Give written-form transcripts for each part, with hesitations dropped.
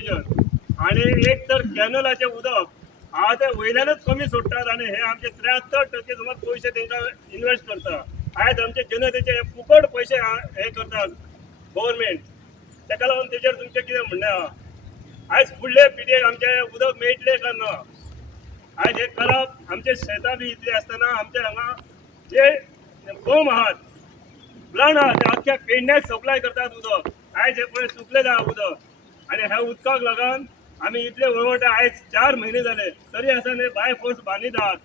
नियोजन आणि एक तर कॅनलाचे उदक हा ते वयल्यानच कमी सोडतात आणि हे आमचे 73% समज पैसे त्यांना इन्व्हेस्ट करतात। आज आमचे जनतेचे फुकट पैसे हे करतात गव्हर्नमेंट, ताका लागून तेजेर तुमचे कितें म्हणणें आहा? आज फुडले पिढयेक आमचे उदक मेळटले काय ना? आज हे करप आमचे शेतां बी इतली आसतना आमचे हांगा जे बोम आहात प्लांट आहात ते अख्ख्या पेडण्याक सप्लाय करतात उदक। आज हे पळय सुकलेलें आहा उदक आणि ह्या उदकाक लागून आम्ही इतले वळवटे आज 4 महिने झाले तरी असं नाही बाय फोर्स बांदीत आहात।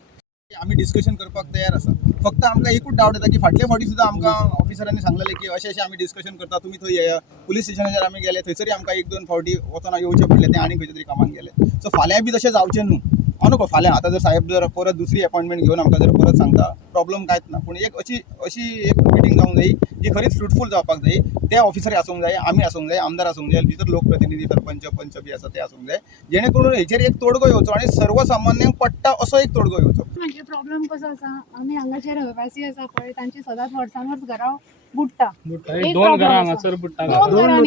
आम्ही डिस्कशन करपाक तयार आसा। फक्त आमकां एकूच डावट येता की फाटले फावटी सुद्दां आमकां ऑफिसरांनी सांगलेलें की अशें आमी डिस्कशन करता, तुमी थंय येया। पुलीस स्टेशनाचेर आमी गेले, थंयसरी आमकां 1-2 फावटी वचोन येवचें पडलें, ते आनी खंयच्या तरी कामाक गेले। सो फाल्यां बी तशें जावचें न्हू। हांव नको फाल्यां आतां जर साहेब जर परत दुसरी अपॉइंटमेंट घेवन आमकां जर परत सांगता प्रॉब्लम कांयच ना, पूण एक अशी एक मिटींग जावंक जायी जी खरीच फ्रुटफूल जावपाक जायी। ते ऑफिसर आसूंक जाय, आमी आसूंक जाय, आमदार आसूंक जाय, भितर लोकप्रतिनिधी सरपंच पंच बी आसा ते आसूंक जाय, जेणे करून हेचेर एक तोडगो येवचो आणि सर्वसामान्यांक पडटा असो एक तोडगो येवचो। म्हणजे प्रॉब्लेम कसो आसा, आमी हांगाचे रहिवासी आसा पळय तांची सदांच वर्सान वर्स घरां बुडटा। एक दोन घरां हांगासर बुडटा,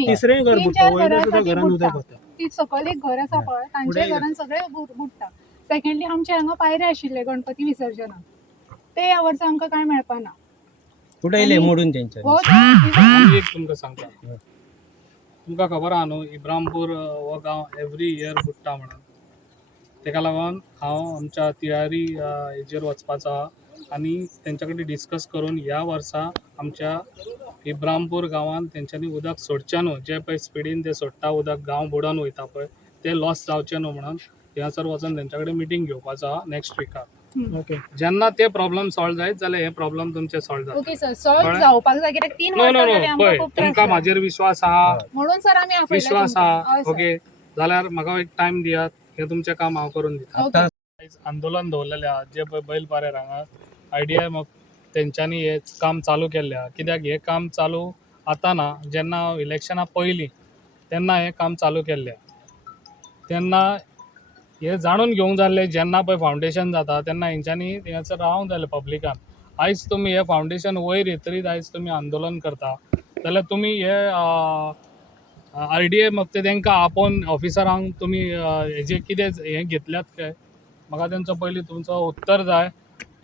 तिसरें घर बुडटा, वयल्या सुद्दां घरान उदक वता। ती सकयल एक घर आसा पळय तांच्या घरान सगळे बुडटा। सेकंडली आमचे हांगा पायरे आशिल्ले गणपती विसर्जनाक, ते ह्या वर्सा आमकां कांय मेळपाना। उडयले मोडून तेंच्या आनी एक तुमकां सांगता, तुमकां खबर आहा न्हू इब्रामपूर हो गांव एवरी इयर बुडटा म्हणून। तेका लागून हांव आमच्या तियारी हेजेर वचपाचो आहा आनी तेंच्या कडेन डिस्कस करून ह्या वर्सा आमच्या इब्रामपूर गांवांत तेंच्यांनी उदक सोडचें न्हू, जे पळय स्पिडीन ते सोडटा उदक गांव बुडोवन वयता पळय ते लॉस जावचें न्हू म्हणून थंयसर वचून तेंच्या कडेन मिटींग घेवपाचो आहा नेक्स्ट विकाक। जेन्ना ते प्रॉब्लेम सॉल्व जायत जाल्यार हे प्रॉब्लेम तुमचे सॉल्व जाता। ओके सर, सॉल्व जावपाक जाय कित्याक 3 नो नो वर्सां नो जाली आमकां पळय खूब त्रास तुमकां जाला। म्हाजेर विश्वास आहा, म्हणून सर आमी आपयले विश्वास तुमकां। आहा, हय सर। ओके जाल्यार म्हाका एक टायम दियात, हे तुमचें काम हांव करून दिता। ओके। आयज आंदोलन दवरलेलें आहा जे पळय बैलपारेर हांगा आयडिया तेंच्यांनी हे काम चालू केल्लें आहा। कित्याक हे काम चालू आतां ना, जेन्ना इलेक्शना पयलीं तेन्ना हे काम चालू केल्लें आहा। तेन्ना हे जाणून घेवंक जाल्ले जेन्ना पळय फावंडेशन जाता तेन्ना हेंच्यांनी थंयसर रावंक जाय पब्लिकान। आयज तुमी हे फावंडेशन वयर येतरीत आयज तुमी आंदोलन करता जाल्यार तुमी हे आरडीए मग ते तांकां आपोवन ऑफिसरांक तुमी हेजे कितें हे घेतल्यात काय? म्हाका तेंचो पयलीं तुमचो उत्तर जाय।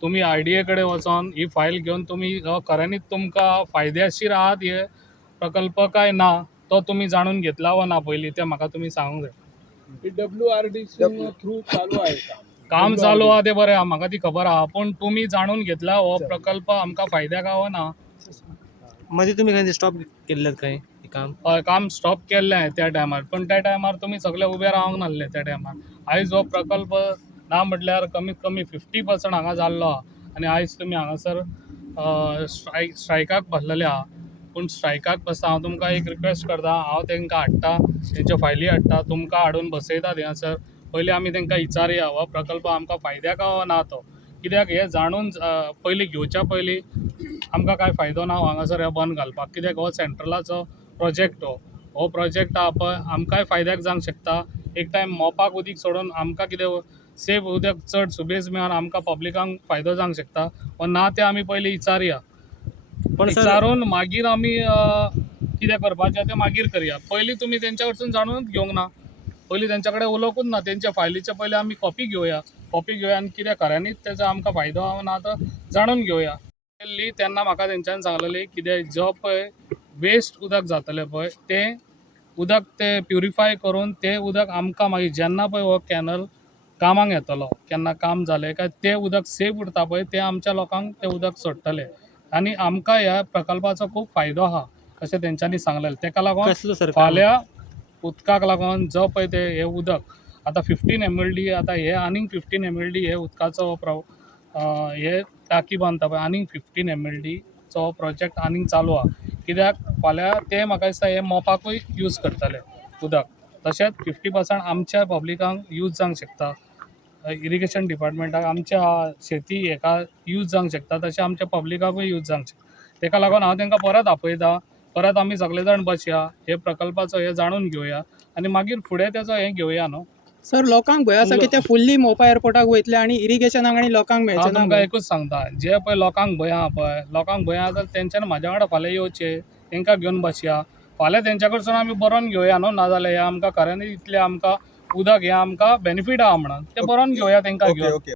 तुमी आरडीए कडेन वचोन ही फायल घेवन तुमी खऱ्यांनीच तुमकां फायद्याशीर आहात हे प्रकल्प काय ना तो तुमी जाणून घेतला वा ना पयलीं ते म्हाका तुमी सांगूंक जाय। WRDC थ्रू चालू आहे काम चालू आहा ते बरें आहा, म्हाका ती खबर आहा, पूण तुमी जाणून घेतला हो प्रकल्प आमकां फायद्याक आहा वा ना? मध्ये तुम्ही काही स्टॉप केलेलं काय हे काम? हय काम स्टॉप केल्लें त्या टायमार, पण त्या टायमार तुमी सगळे उबे रावंक नासले त्या टायमार। आयज हो प्रकल्प ना म्हटल्यार कमीत कमी 50% हांगा जाल्लो आहा आनी आयज तुमी हांगासर स्ट्रायकाक बसलेले आहा। पूण स्ट्रायकाक बसता हांव तुमकां एक रिक्वेस्ट करता, हांव तांकां हाडटा, तेंच्यो फायली हाडटा, तुमकां हाडून बसयता थिंगासर। पयलीं आमी तांकां विचारया हो प्रकल्प आमकां फायद्याक आहा वा ना तो, कित्याक हे जाणून पयलीं घेवच्या पयलीं आमकां कांय फायदो ना हांगासर हे बंद घालपाक, कित्याक हो सेंट्रलाचो प्रोजेक्ट हो प्रोजेक्ट आहा पळय आमकांय फायद्याक जावंक शकता। एक टायम मोपाक उदीक सोडून आमकां कितें सेफ उदक चड सुबेज मेळोन आमकां पब्लिकांक फायदो जावंक शकता वा ना ते आमी पयलीं विचारया। पण विचारून मागीर आमी कितें करपाचें तें मागीर करया। पयलीं तुमी तेंच्या कडसून जाणूनच घेवंक ना, पयलीं तेंच्या कडेन उलोवंकूच ना, तेंच्या फायलीचे पयलीं आमी कॉपी घेवया आनी कितें खऱ्यांनीच तेजो आमकां फायदो आहा ना तो जाणून घेवया। तेन्ना म्हाका तेंच्यांनी सांगलेलें कितें जो पळय वेस्ट उदक जातलें पळय तें उदक ते प्युरिफाय करून तें उदक आमकां मागीर जेन्ना पळय हो कॅनल कामाक येतलो, केन्ना काम जालें काय तें उदक सेफ उरता पळय तें आमच्या लोकांक तें उदक सोडटलें आनी आमकां ह्या प्रकल्पाचो खूब फायदो आहा अशें तेंच्यांनी सांगलेलें। तेका लागून फाल्यां उदकाक लागून जो पळय ते हे उदक आतां 15 MLD आतां हे आनीक 15 MLD हे उदकाचो हे टाकी बांदता पळय आनीक 15 MLD चो प्रोजेक्ट आनीक चालू आहा, कित्याक फाल्यां ते म्हाका दिसता हे मोपाकूय यूज करतले उदक। तशेंच 50% आमच्या पब्लिकांक यूज जावंक शकता, इरिगेशन डिपार्टमेंटाक आमच्या शेती हेका यूज जावंक शकता, तशें आमच्या पब्लिकाकूय यूज जावंक शकता। तेका लागून हांव तांकां परत आपयता, परत आमी सगळे जाण बसया, हे प्रकल्पाचो हे जाणून घेवया आनी मागीर फुडें तेजो हे घेवया न्हू। सर लोकांक भंय आसा की ते फुल्ली मोपा एअरपोर्टाक वयतले आणि इरिगेशनाक आणि लोकांक मेळचे हांव ना। तुमकां एकूच सांगता, जे पळय लोकांक भंय आहा पळय, लोकांक भंय आहा जाल्यार तेंच्यांनी म्हाज्या वांगडा फाल्यां येवचें, तांकां घेवन बसया, फाल्यां तेंच्या कडसून आमी बरोवन घेवया न्हू, नाजाल्यार हे आमकां खऱ्यांनी इतले आमकां उदक हें आमकां बेनिफीट आहा म्हणून ते बरोवन घेवया तेंकां ओके घेवन. ओके